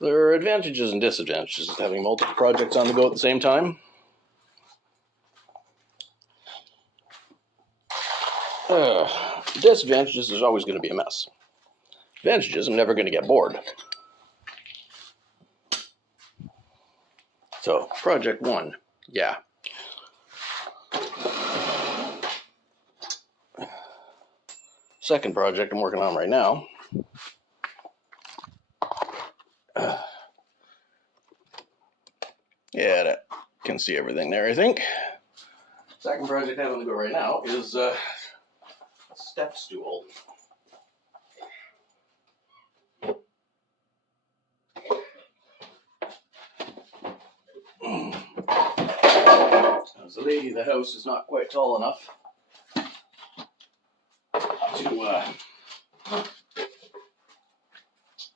There are advantages and disadvantages of having multiple projects on the go at the same time. Disadvantages, there's always going to be a mess. Advantages, I'm never going to get bored. So, project one, yeah. Second project I'm working on right now. Yeah, that can see everything there, I think. Second project I have on the go right now is a step stool. As the lady of the house is not quite tall enough to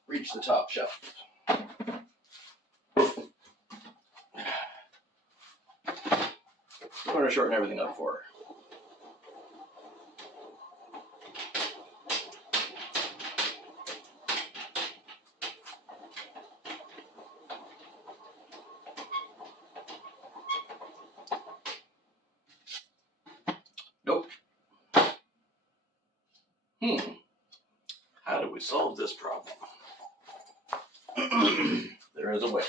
reach the top shelf. I'm going to shorten everything up for her. Nope. How do we solve this problem? There is a way.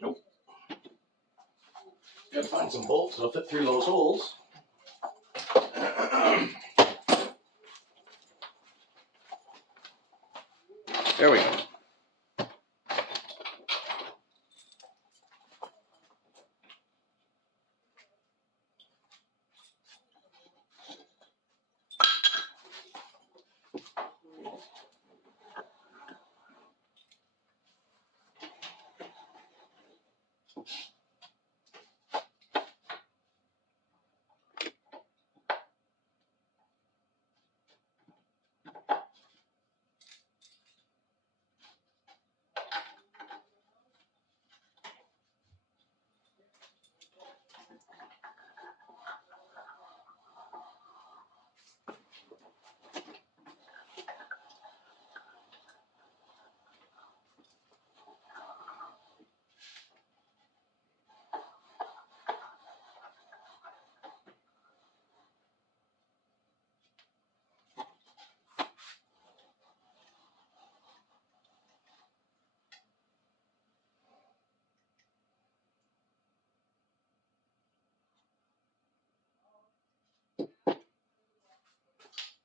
Nope. Gotta find some bolts that'll fit through those holes. There we go.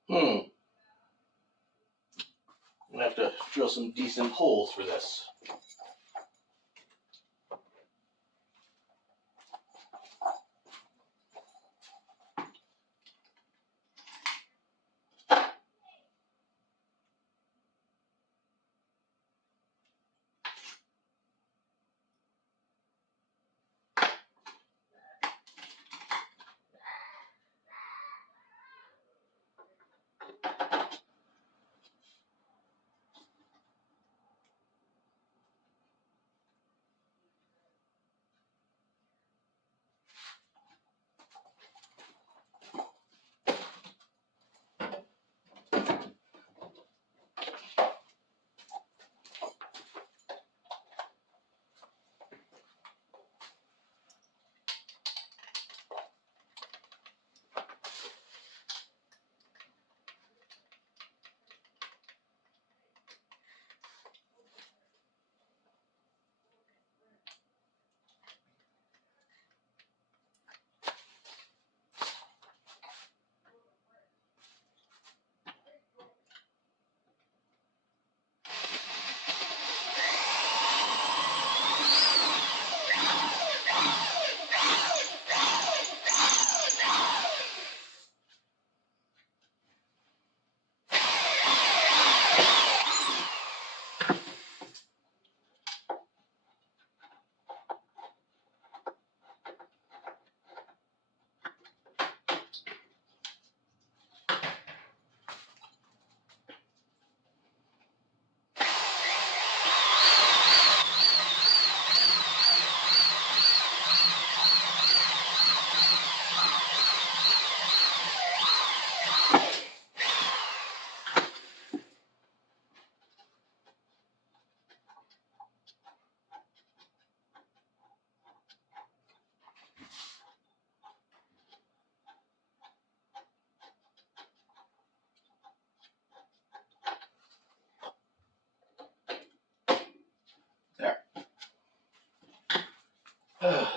I'm gonna have to drill some decent holes for this.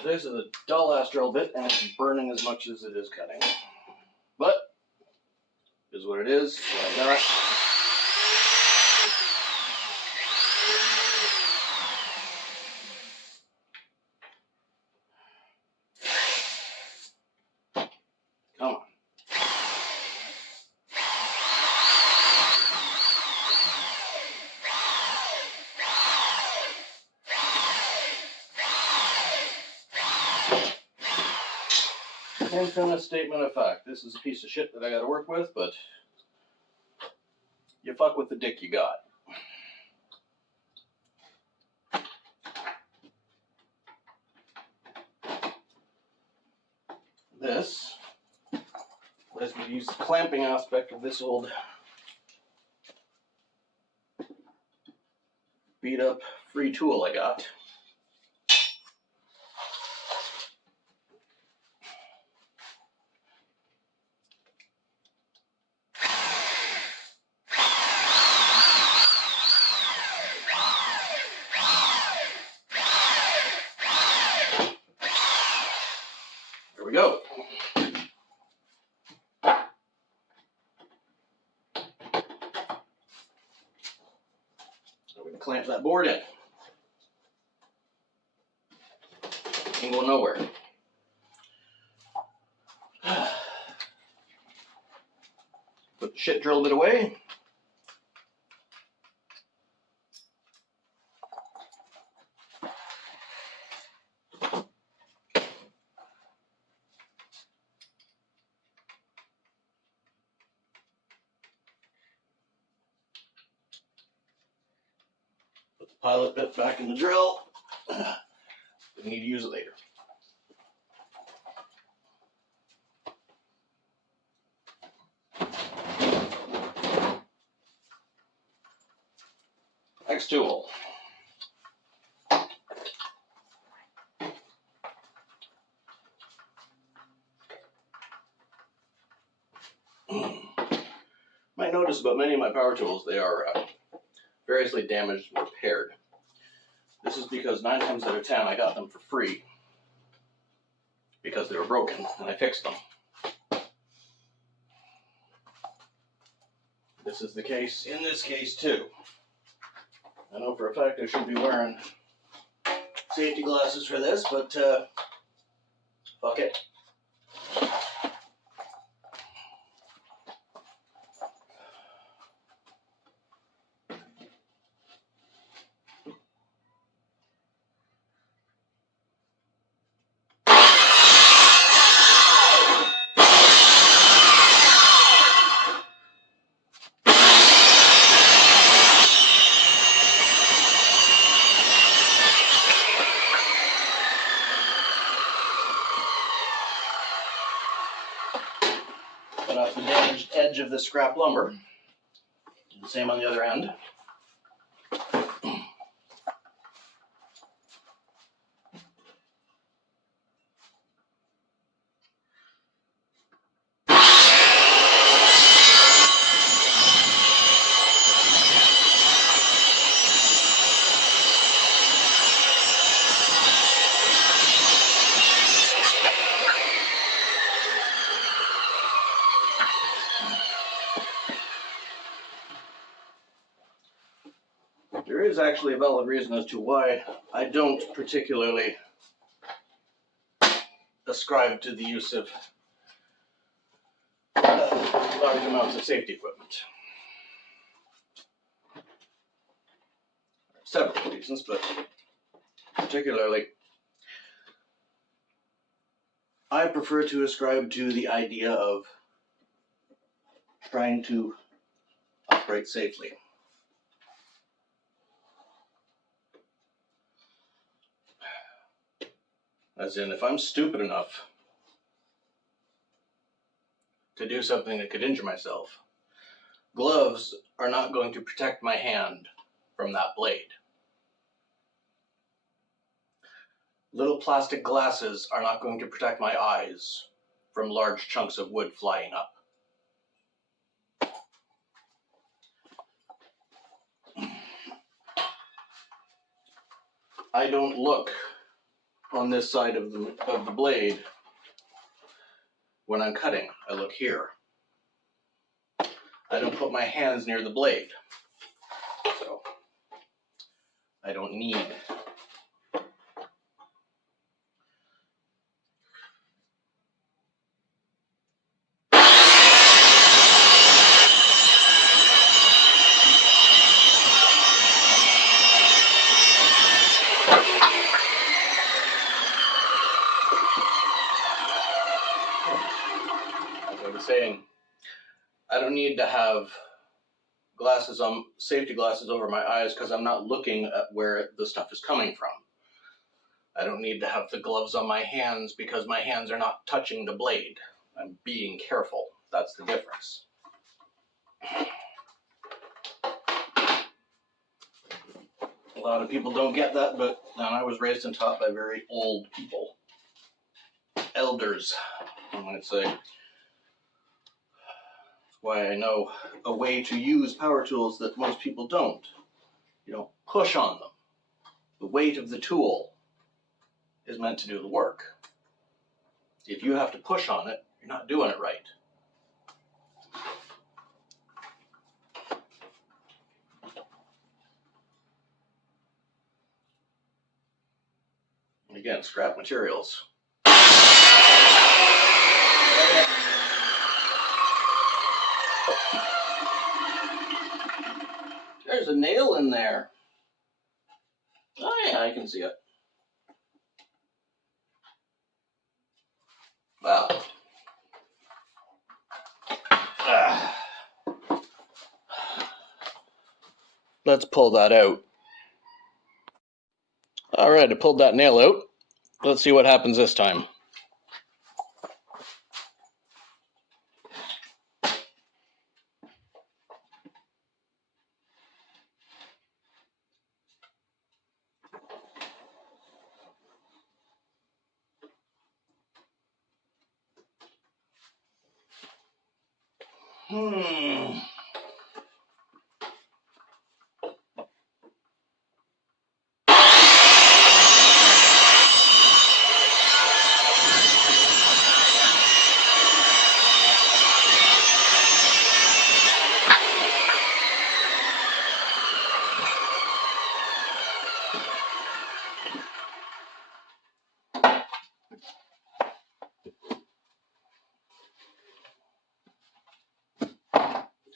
This is a dull ass drill bit and it's burning as much as it is cutting. But, is what it is. What I got. Come on. Infinite statement of fact. This is a piece of shit that I gotta work with, but you fuck with the dick you got. This lets me use the clamping aspect of this old beat up free tool I got. There we go. So we can clamp that board in. Ain't going nowhere. Put the shit drill bit away. Put the pilot bit back in the drill. We need to use it later. Next tool. Might notice about many of my power tools, they are variously damaged and repaired. This is because 9 times out of 10 I got them for free because they were broken and I fixed them. This is the case in this case too. I know for a fact I should be wearing safety glasses for this, but fuck it. Cut off the damaged edge of the scrap lumber. The same on the other end. There is actually a valid reason as to why I don't particularly ascribe to the use of large amounts of safety equipment. Several reasons, but particularly I prefer to ascribe to the idea of trying to operate safely. As in, if I'm stupid enough to do something that could injure myself, gloves are not going to protect my hand from that blade. Little plastic glasses are not going to protect my eyes from large chunks of wood flying up. I don't look on this side of the blade when I'm cutting. I look here. I don't put my hands near the blade. So I don't need. As I was saying, I don't need to have glasses on, safety glasses over my eyes, because I'm not looking at where the stuff is coming from. I don't need to have the gloves on my hands because my hands are not touching the blade. I'm being careful. That's the difference. A lot of people don't get that, but I was raised and taught by very old people. Elders, I might say. That's why I know a way to use power tools that most people don't. You don't push on them. The weight of the tool is meant to do the work. If you have to push on it, you're not doing it right. And again, scrap materials. There's a nail in there. Oh yeah, I can see it. Well. Let's pull that out. All right, I pulled that nail out. Let's see what happens this time.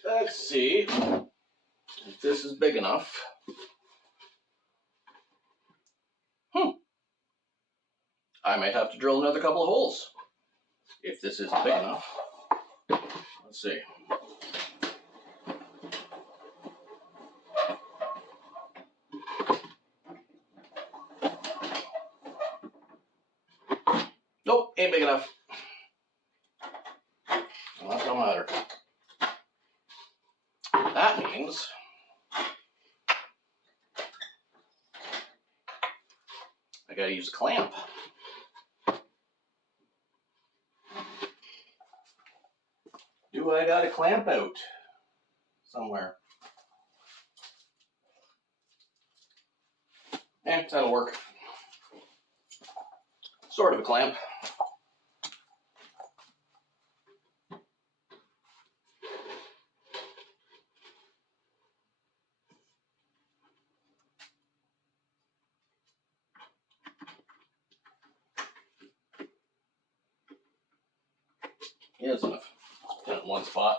Let's see if this is big enough. I might have to drill another couple of holes if this isn't big enough. Let's see. Nope, ain't big enough. Well, that don't matter. That means I gotta use a clamp. Do I got a clamp out somewhere? That'll work. Sort of a clamp. Yeah, it's enough. Put it in one spot.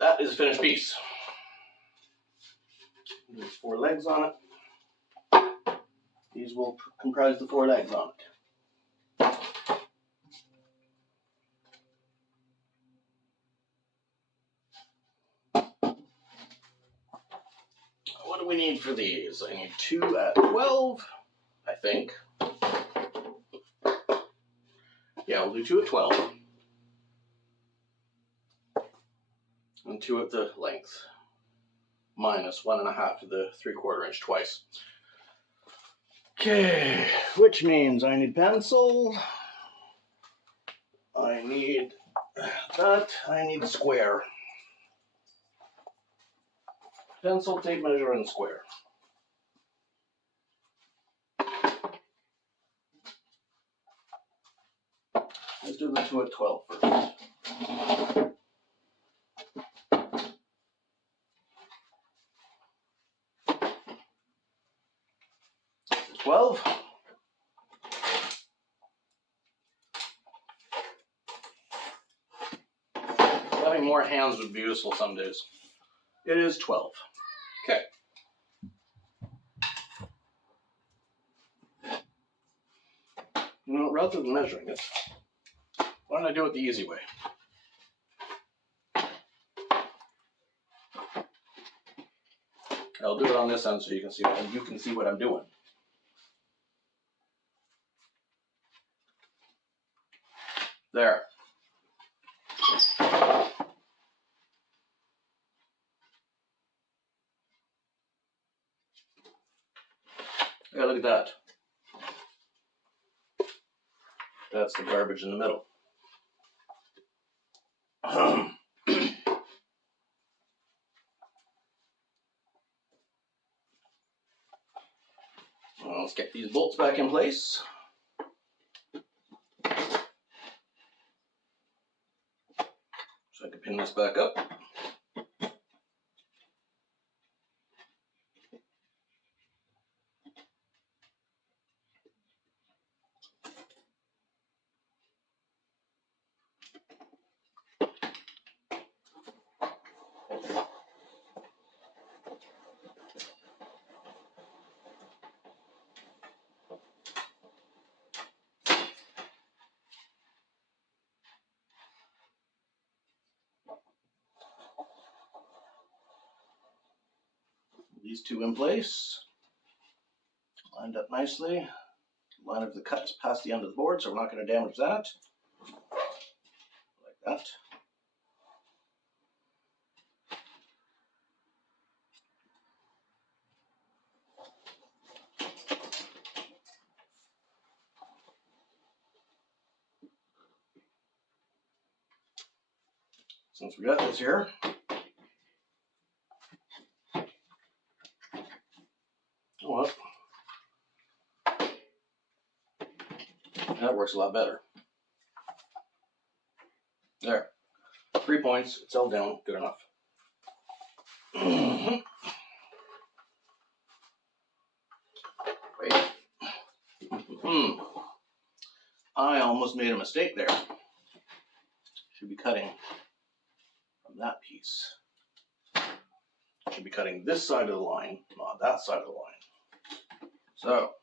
That is a finished piece. There's 4 legs on it. These will comprise the 4 legs on it. do we need for these? I need 2 at 12, I think. Yeah, we'll do 2 at 12. And 2 at the length. Minus 1.5 to the 3/4 inch twice. Okay, which means I need pencil. I need that. I need square. Pencil, tape measure, and square. Let's do the 2 at 12 first. 12. Having more hands would be useful some days. It is 12. Okay. You know, rather than measuring it, why don't I do it the easy way? I'll do it on this end so you can see what I'm doing. There. Yeah, look at that. That's the garbage in the middle. Well, let's get these bolts back in place. So I can pin this back up. These 2 in place, lined up nicely. Line of the cut is past the end of the board, so we're not going to damage that. Like that. Since we got this here, oh, that works a lot better. There. 3 points. It's all down. Good enough. Wait. I almost made a mistake there. Should be cutting from that piece. Should be cutting this side of the line, not that side of the line. So.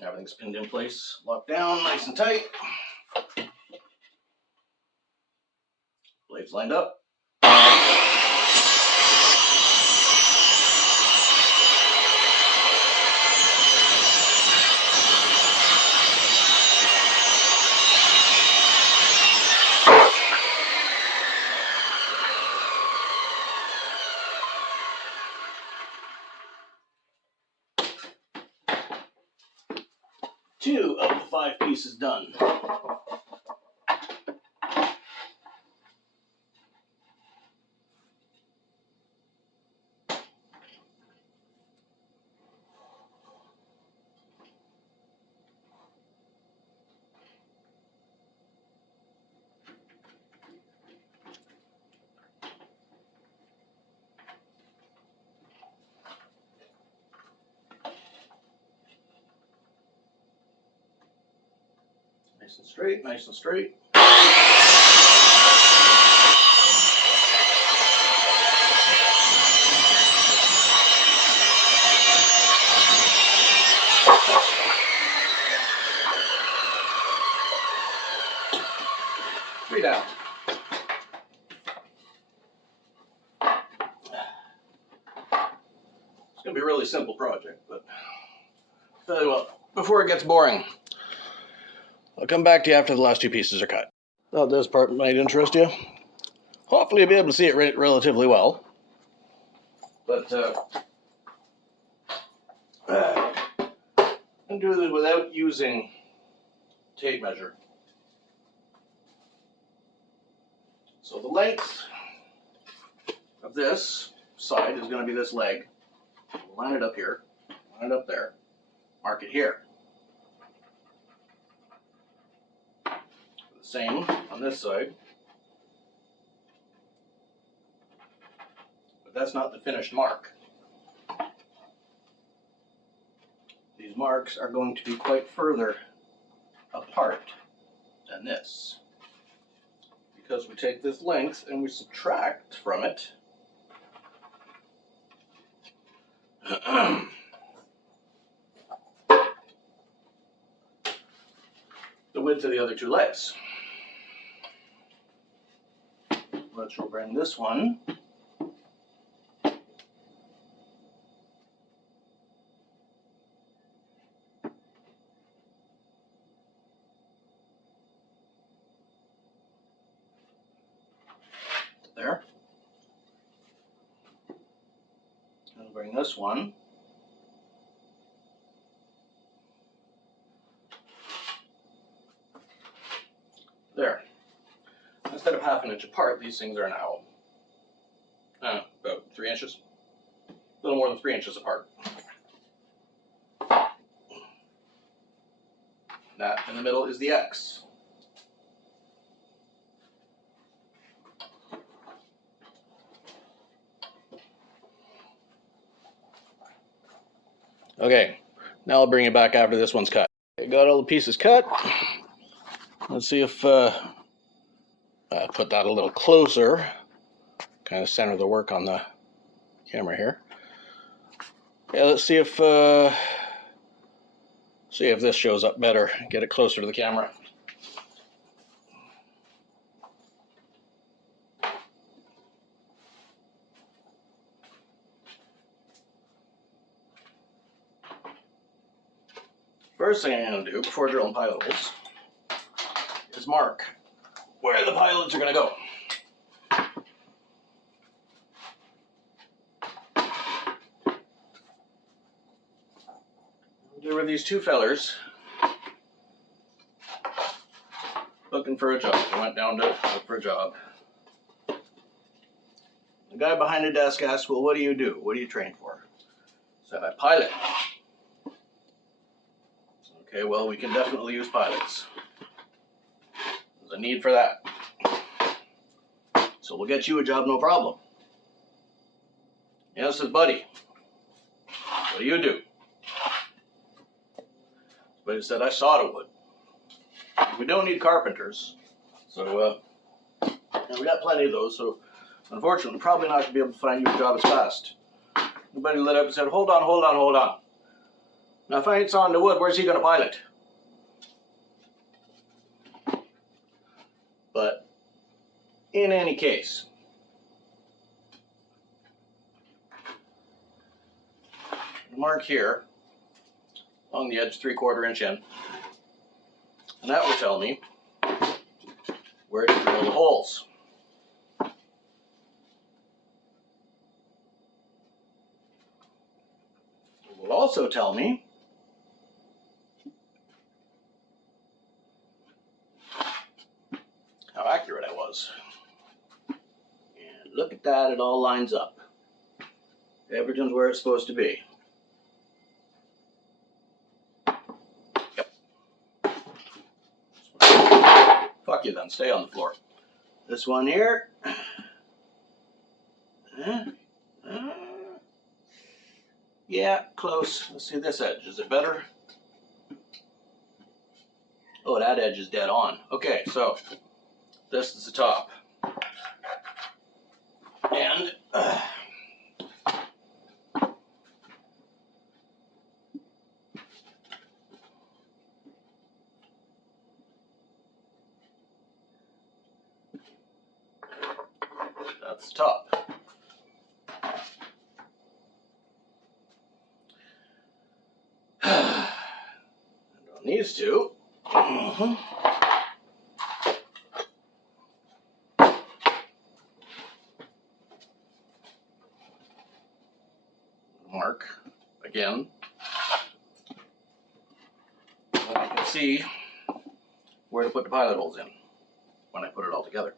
Everything's pinned in place, locked down, nice and tight. Blades lined up. Two of the 5 pieces done. Nice and straight, nice and straight. 3 down. gonna be a really simple project, but tell you what, before it gets boring, I'll come back to you after the last two pieces are cut. Thought this part might interest you. Hopefully you'll be able to see it relatively well. But and do this without using tape measure. So the length of this side is going to be this leg. Line it up here, line it up there, mark it here. The same on this side. But that's not the finished mark. These marks are going to be quite further apart than this, because we take this length and we subtract from it the width of the other two legs. Which will bring this one there. And bring this one there. Instead of half an inch apart, these things are now about 3 inches. A little more than 3 inches apart. That in the middle is the X. Okay, now I'll bring it back after this one's cut. I got all the pieces cut. Let's see if put that a little closer. Kind of center the work on the camera here. Yeah, let's see if this shows up better. Get it closer to the camera. First thing I'm going to do before drilling pilot holes is mark where the pilots are going to go. There were these two fellers looking for a job. They went down to look for a job. The guy behind the desk asked, "Well, what do you do? What do you train for?" I said, "I pilot." Okay, well, we can definitely use pilots. There's a need for that. So we'll get you a job, no problem. Yeah, says, "Buddy, what do you do?" But he said, "I solder wood." We don't need carpenters. So we got plenty of those. So unfortunately, probably not going to be able to find you a job as fast. Everybody lit up and said, hold on. Now, if I ain't sawing the wood, where's he going to pilot? But in any case, mark here along the edge 3/4 inch in, and that will tell me where to drill the holes. It will also tell me how accurate I was. And look at that, it all lines up. Everything's where it's supposed to be. Yep. Fuck you then, stay on the floor. This one here. Yeah, close. Let's see this edge. Is it better? Oh, that edge is dead on. Okay, so this is the top. And that's the top. needs to. Mark again. And I can see where to put the pilot holes in when I put it all together.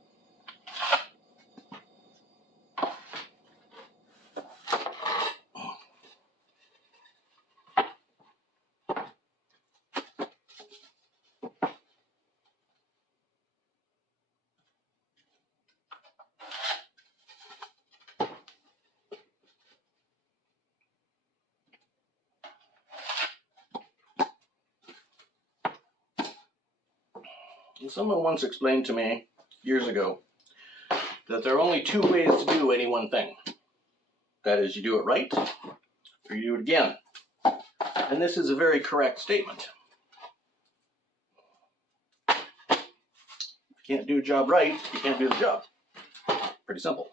Someone once explained to me years ago that there are only two ways to do any one thing. That is, you do it right, or you do it again. And this is a very correct statement. If you can't do a job right, you can't do the job. Pretty simple.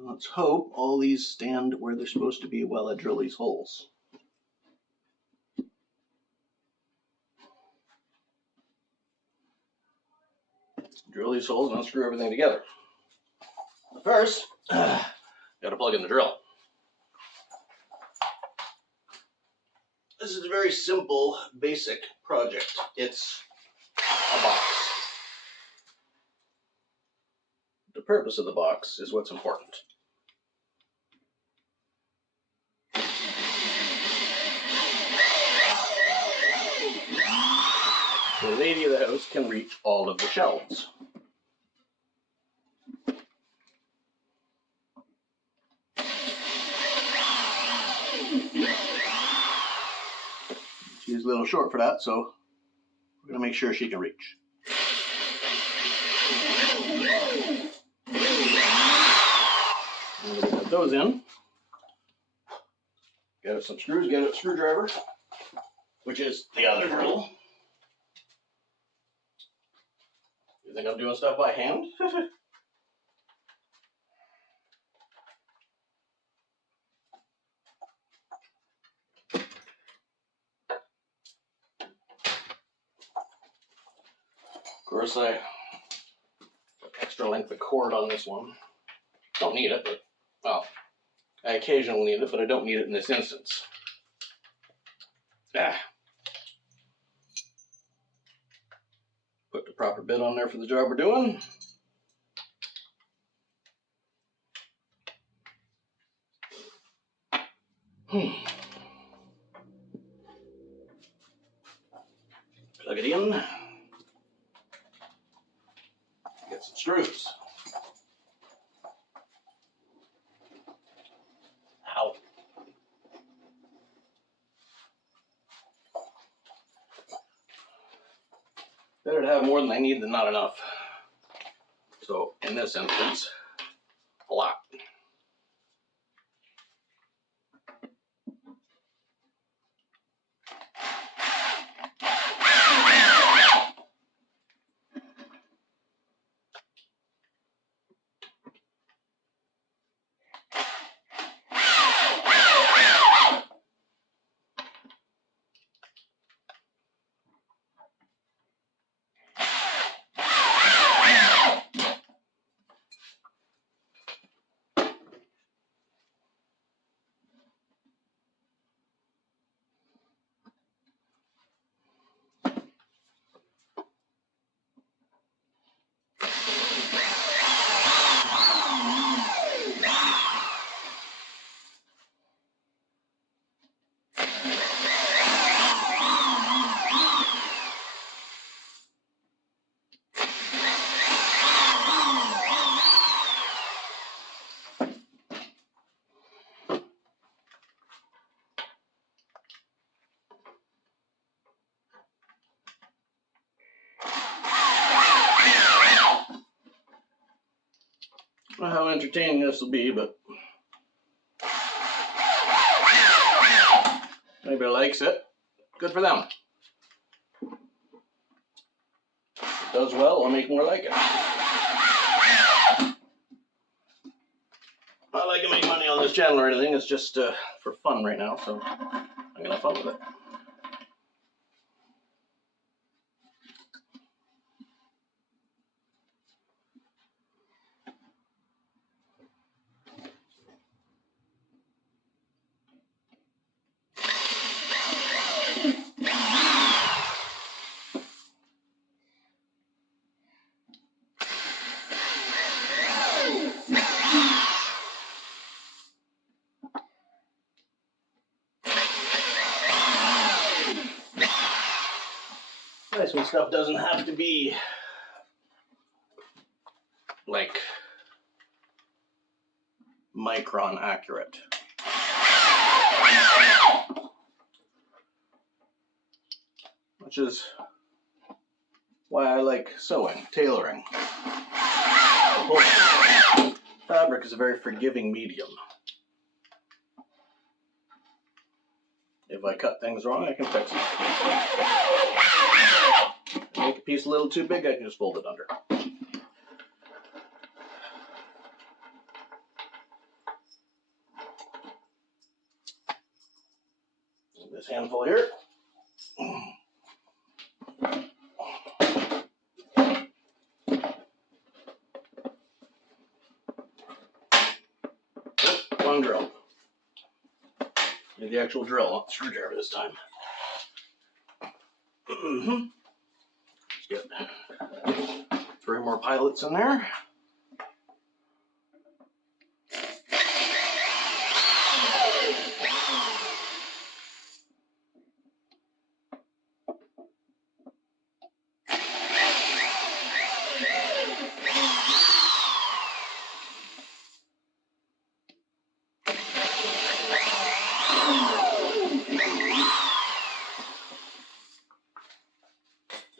Let's hope all these stand where they're supposed to be while I drill these holes. Drill these holes and unscrew everything together. First, got to plug in the drill. This is a very simple, basic project. It's a box. The purpose of the box is what's important. The lady of the house can reach all of the shelves. She's a little short for that, so we're going to make sure she can reach. I'm going to put those in. Get us some screws, get a screwdriver, which is the other drill. You think I'm doing stuff by hand? Of course, I put extra length of cord on this one. Don't need it, but, well, I occasionally need it, but I don't need it in this instance. Put the proper bit on there for the job we're doing. Plug it in. Get some screws. Ow. Better to have more than I need than not enough. So in this instance, a lot. entertaining this will be, but anybody likes it, good for them. If it does well, I'll make more like it. Not like I make money on this channel or anything, it's just for fun right now, so I'm gonna have fun with it. Nice when stuff doesn't have to be like micron accurate. Which is why I like sewing, tailoring. Fabric is a very forgiving medium. If I cut things wrong, I can fix it. Make a piece a little too big, I can just fold it under. This handful here. One drill. Need the actual drill, not the screwdriver this time. Let's get 3 more pilots in there.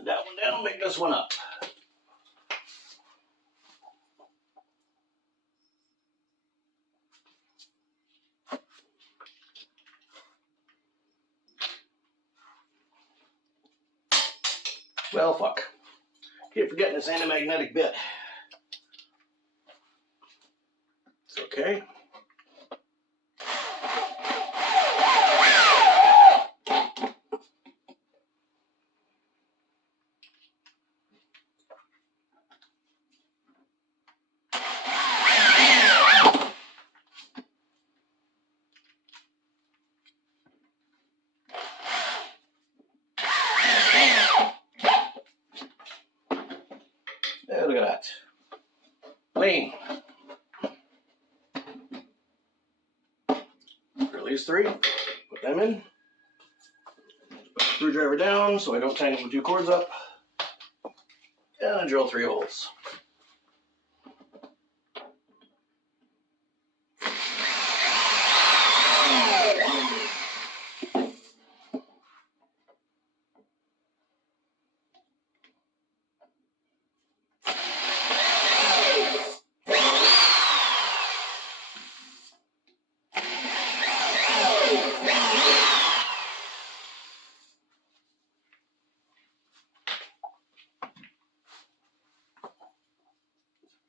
That one down, make this one up. Well, fuck. Keep forgetting this anti-magnetic bit. It's okay. Yeah, look at that. Lean. Release 3. Put them in. Put the screwdriver down so I don't tangle the 2 cords up. And I drill 3 holes.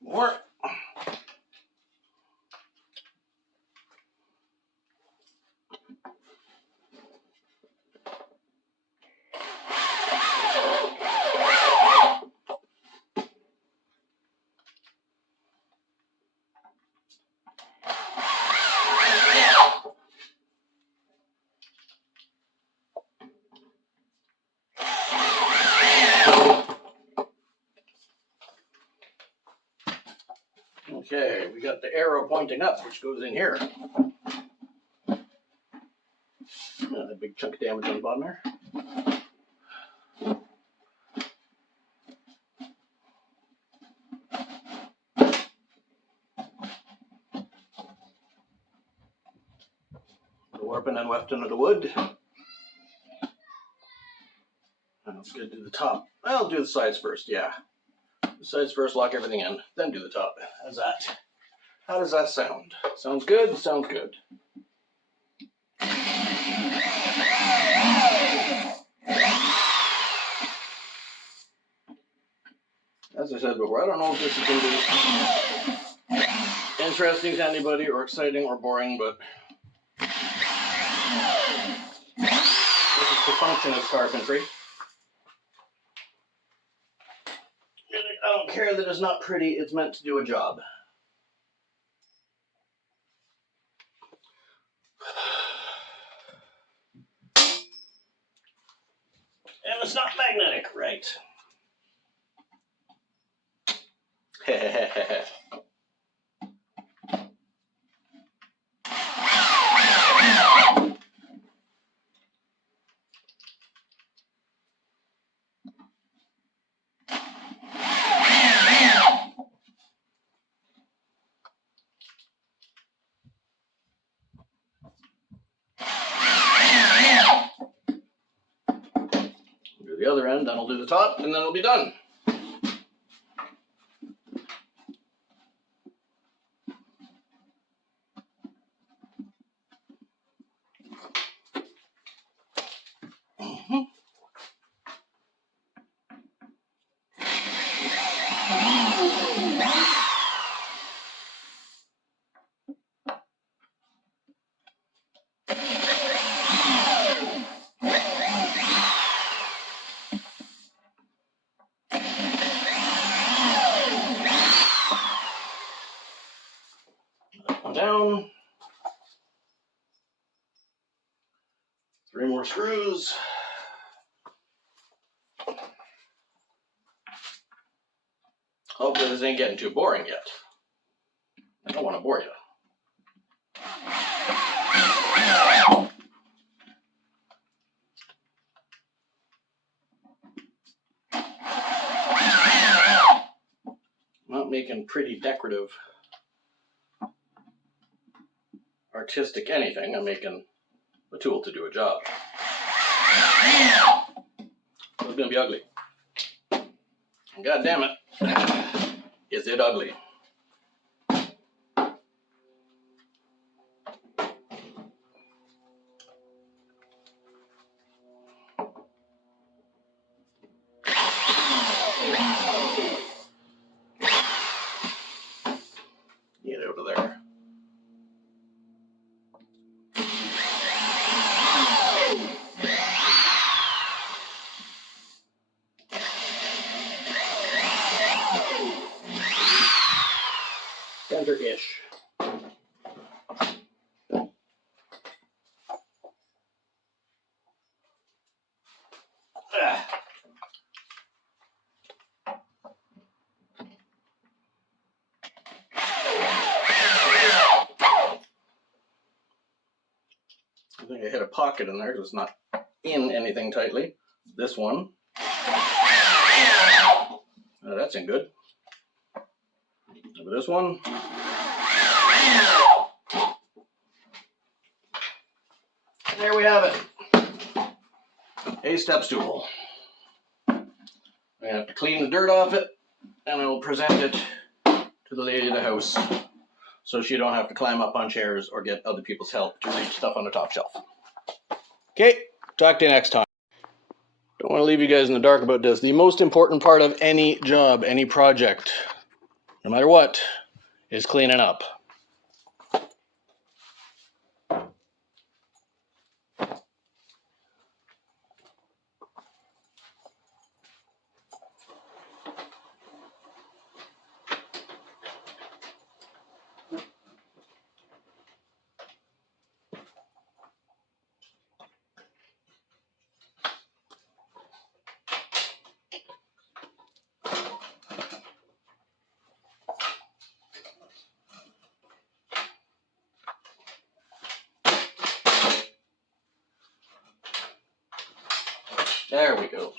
More. Okay, we got the arrow pointing up, which goes in here. A big chunk of damage on the bottom there. The warp and then weft into the wood. And let's go do the top. I'll do the sides first, yeah. The sides first, lock everything in, then do the top. How's that? How does that sound? Sounds good? Sounds good. As I said before, I don't know if this is going to be interesting to anybody or exciting or boring, but this is to function as carpentry. I don't care that it's not pretty, it's meant to do a job. And it's not magnetic, right? Do the other end, then I'll do the top, and then it'll be done. Down. 3 more screws. Hopefully this ain't getting too boring yet. I don't want to bore you. I'm not making pretty decorative, artistic anything. I'm making a tool to do a job. It's gonna be ugly. God damn it. Is it ugly? Get out of there. Center-ish. I think I hit a pocket in there because it's not in anything tightly. This one. Oh, that's in good. But this one. There we have it. A step stool. I have to clean the dirt off it, and I will present it to the lady of the house so she don't have to climb up on chairs or get other people's help to reach stuff on the top shelf. Okay, talk to you next time. Don't want to leave you guys in the dark about this. The most important part of any job, any project, no matter what, is cleaning up. There we go.